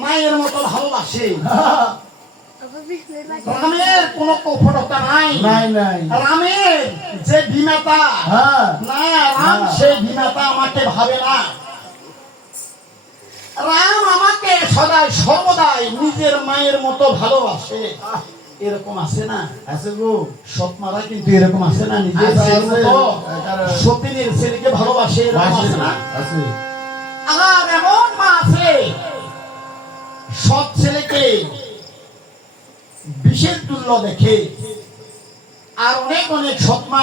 মায়ের মতো ভালোবাসে। রামের কোনো কপটতা নাই। রামের যে বিমাতা না, রাম সে বিমাতা আমাকে ভাবে না। রাম আমাকে সদাই সর্বদাই নিজের মায়ের মতো ভালোবাসে। এরকম আছে না? আছে গো। সৎ মারা কিন্তু এরকম আছে না? নিজের ছেলের মতো সতীনের ছেলেকে ভালোবাসে, এরকম আছে না? আছে। আর এমন মা আছে সৎ ছেলেকে বিষের তুল্য দেখে। আর অনেক অনেক সৎ মা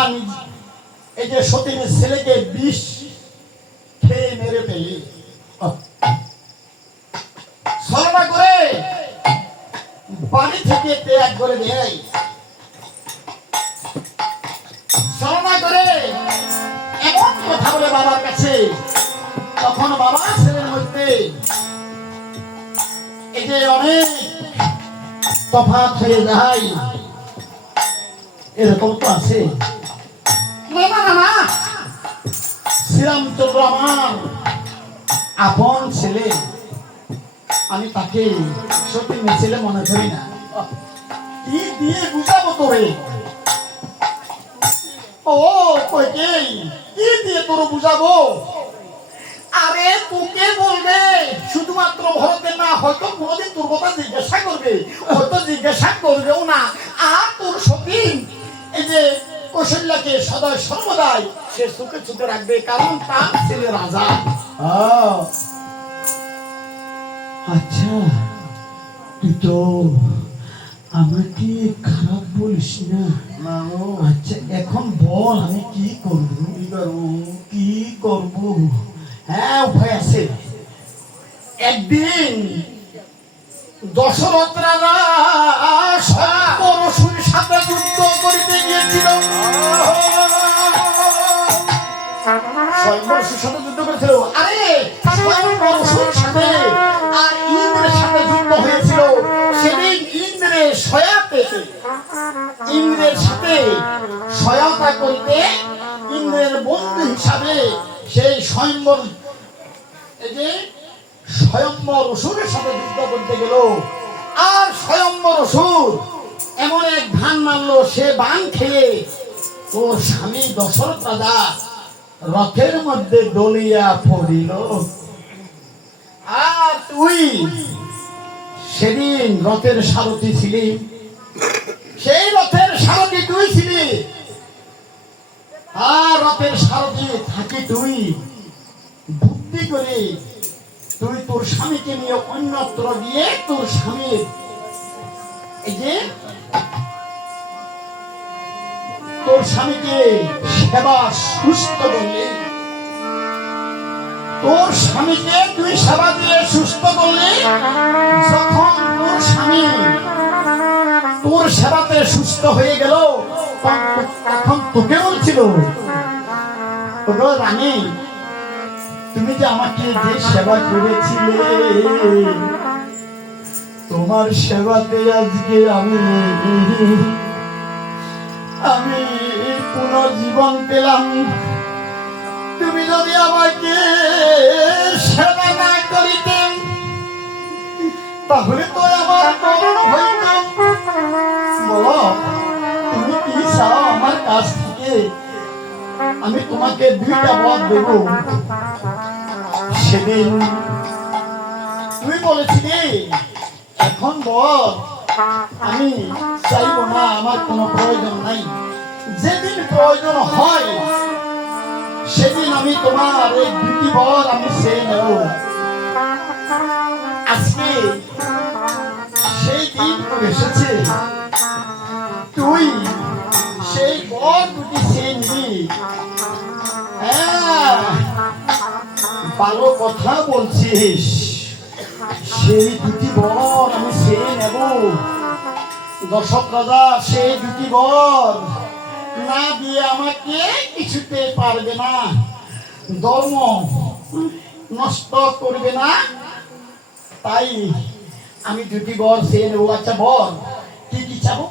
এই যে সতীনের ছেলেকে বিষ খেয়ে মেরে ফেলে, ছলনা করে বাড়ি থেকে ত্যাগ করে দেয়, ছলনা করে এমন কথা বলে বাবার কাছে। তখন বাবা ছেলের মধ্যে এই যে অনেক তফাৎ হয়ে যায়। এরকম তো আছে না? না না না, শ্রীরামচন্দ্র আমার আপন ছেলে, আমি তাকে সত্যি ছেলে মনে করি না। কি দিয়ে বুঝাবো তোরে? ও কইকেই, কি দিয়ে তোর বুঝাবো? আরে তোকে বলবে শুধুমাত্র ভরতের না, হয়তো কোনোদিন তোর কথা জিজ্ঞাসা করবে, হয়তো জিজ্ঞাসা করবেও না। আর তোর সতী এই যে কৌশল্যাকে সদা সর্বদাই সে চোখে চোখে রাখবে, কারণ তার ছেলে রাজা। আচ্ছা, তুই তো আমাকে খারাপ বলিস না। আচ্ছা এখন বল আমি কি করবো? কি করবো? হ্যাঁ, উপায় আছে। একদিন দশরথ রাজা পরশুর সাথে যুদ্ধ করিতে গিয়েছিল। পরশুর সাথে যুদ্ধ করেছিল। আরে পরশুর সাথে আর ইন্দ্রের সাথে যুদ্ধ হয়েছিল। সেদিন ইন্দ্রের সহায়তা, ইন্দ্রের সাথে সহায়তা করতে ইন্দ্রের বন্ধু হিসাবে সেই স্বয়ম্বর, এই যে স্বয়ম্বর অসুরের সাথে যুদ্ধ করতে গেল। আর স্বয়ম্বর অসুর এমন এক বাণ মারলো, সে বাণ খেয়ে ওর স্বামী দশরথ রাজা রথের মধ্যে দলিয়া পড়িল। আর তুই সেদিন রথের সারথি ছিলি, সেই রথের সারথি তুই ছিলি। আর রথের সারথি থাকি তুই, বুদ্ধি করে তুই তোর স্বামীকে নিয়ে অন্যত্র গিয়ে তোর স্বামীর এই যে তোর স্বামীকে সেবা সুস্থ করলে, তোর স্বামীকে তুই সেবা দিয়ে সুস্থ করলে। যখন তোর স্বামী তোর সেবাতে সুস্থ হয়ে গেল, তখন তোকে বলছিল, রানী তুমি যে আমাকে যে সেবা করেছিলে, তোমার সেবাতে আজকে আমি পুনর্জীবন পেলাম। তুমি যদি আমাকে সেবা না করিতে তাহলে তো আমার মরণ হইত। বলো তুমি কি চাও আমার কাছ থেকে? আমি তোমাকে দুইটা বর দেব। সেদিন তুই বলেছিলি এখন বল আমি চাইব না, আমার কোনো প্রয়োজন নাই। যেদিন প্রয়োজন হয় সেদিন আমি তোমার এই দুটি বর আমি চেয়ে নেব। আজকে সেই দিন এসেছে, তুই সেই বর দুটি চেয়ে নিবি। হ্যাঁ, ভালো কথা বলছিস। সেই দুটি বর আমি চেয়ে নেব। দশরথ রাজা সেই দুটি বর না দিয়ে আমাকে কিছুতে পারবে না, ধর্ম নষ্ট করবে না, তাই আমি দুটি বর চেয়ে নেব। আচ্ছা বর কি কি চাবো?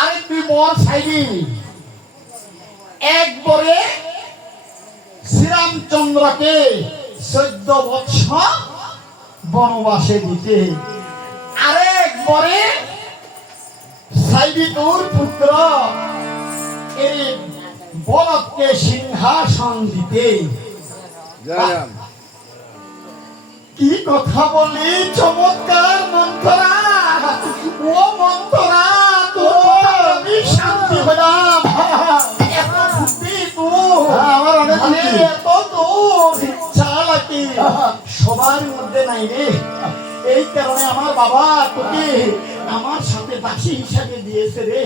আরে তুই বর চাইবি, একবারে শ্রীরামচন্দ্রকে 14 বৎসর বনবাসে দিতে। আরেক পরে সাইবিতুর পুত্র এই বলদকে সিংহাসন দিতে। কি কথা বলি, চমৎকার মন্থরা! ও মন্থরা, তোর আমি শান্তি হলাম। এত বুদ্ধি তোর, আমার অনেক এত তোর চালাকি সবার মধ্যে নাই রে। এই কারণে আমার বাবা তোকে আমার সাথে দাসী হিসাবে দিয়েছে রে।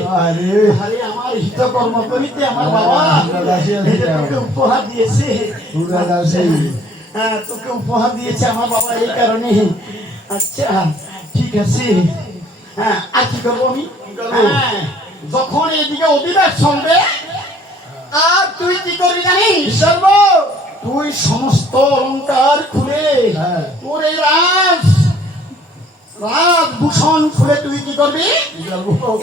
আরে আমার হিতকর্ম করিতে আমার বাবা তোকে উপহার দিয়েছে। হ্যাঁ, তোকে উপহার দিয়েছে আমার বাবা, এই কারণে। আচ্ছা ঠিক আছে, হ্যাঁ আর কি করবো আমি? হ্যাঁ, যখন এদিকে অধিবাস চলবে আর তুই কি করবি জানিস? তুই সমস্ত অলঙ্কার খুলে তোর এই রাজভূষণ খুলে তুই কি করবি?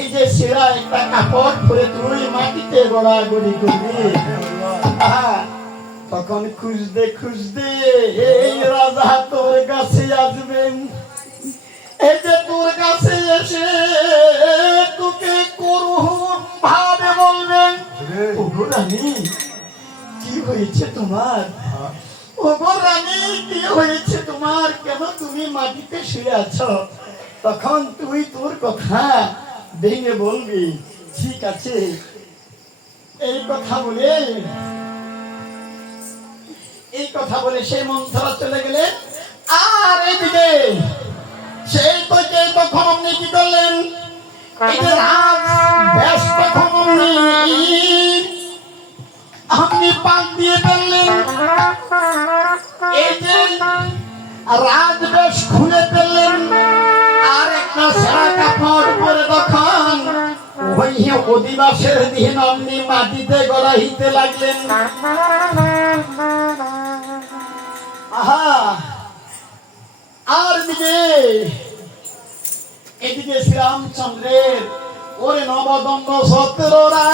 এই যে সেরা একটা কাপড় খুলে তুই মাটিতে গড়াগড়ি করবি। তখন খুঁজতে খুঁজতে এই রাজা তোর কাছে আসবেন। এই যে তোর কাছে এসে তোকে করুণ ভাবে বলবেন, ওগো রানী কি হয়েছে তোমার? ওগো রানী কি হয়েছে তোমার? কেন তুমি মাটিতে শুয়ে আছো? তখন তুই তোর কথা ভেঙে বলবি। ঠিক আছে, এই কথা বলে সেই মন্থরা চলে গেলে। আর এইদিকে সেই তখন আপনি কি করলেন? আপনি পাক দিয়ে ফেললেন। এই যে রাজবেশ খুলে ফেললেন আর একটা সারা কাপড় পরে তখন ওই অধিবাসের দিন আপনি মাটিতে গড়াইতে লাগলেন। আর এদিকে শ্রীরামচন্দ্রের ওরে নবদণ্ড 17রা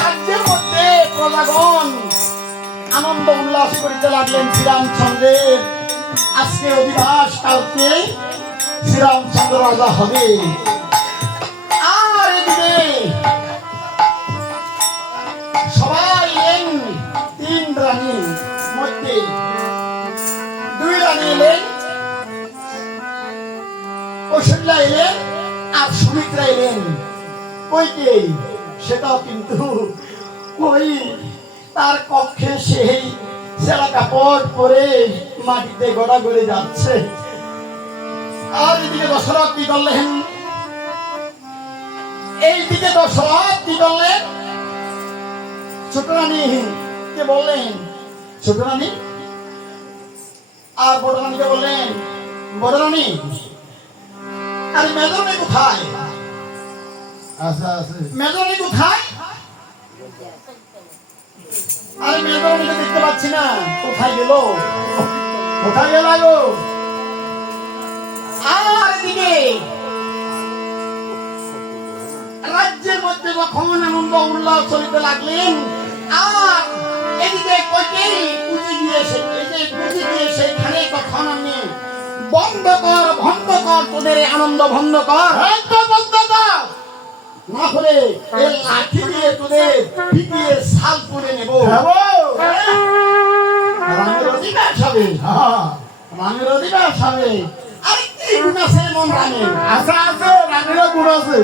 রাজ্যের মধ্যে প্রজাগণ আনন্দ উল্লাস করিতে লাগলেন শ্রীরামচন্দ্রের। আজকে অধিবাস, কালকে শ্রীরামচন্দ্র রাজা হবে। আর এদিকে সবাই এলেন। 3 রানীর মধ্যে 2 রানী এলেন, কৌশল্যা এলেন আর সুমিত্রা এলেন। কইকে সেটাও কিন্তু ওই তার কক্ষে সেই সেরা কাপড় পরে মাটিতে গড়াগড়ি যাচ্ছে। আর এদিকে দশরথ কি করলেন? এইদিকে দশরথ কি করলেন? ছোট রানী কে বললেন ছোট রানী, আর বড় রানীকে বললেন বড় রানী। আর মেজরানী কোথায়? মেজরানী কোথায়? আরে মেজরানীকে দেখতে পাচ্ছি না, কোথায় গেল? কোথায় গেল গো? আর এদিকে রাজ্যের মধ্যে যখন আনন্দ উল্লাস চলিতে লাগলেন, আর এদিকে কইকেই পুঁজি দিয়েছে। এই যে পুঁজি দিয়ে সেখানে তখন আমি বন্ধ কর তোদের আনন্দ বন্ধ কর, না হলে এই লাঠি দিয়ে তোদের পিটিয়ে ছাল করে নেব। রামের অধিকার হবে, রামের অধিকার হবে। আরে কি গুণ আছে মন রামের? আছে, রামেরও গুণ আছে।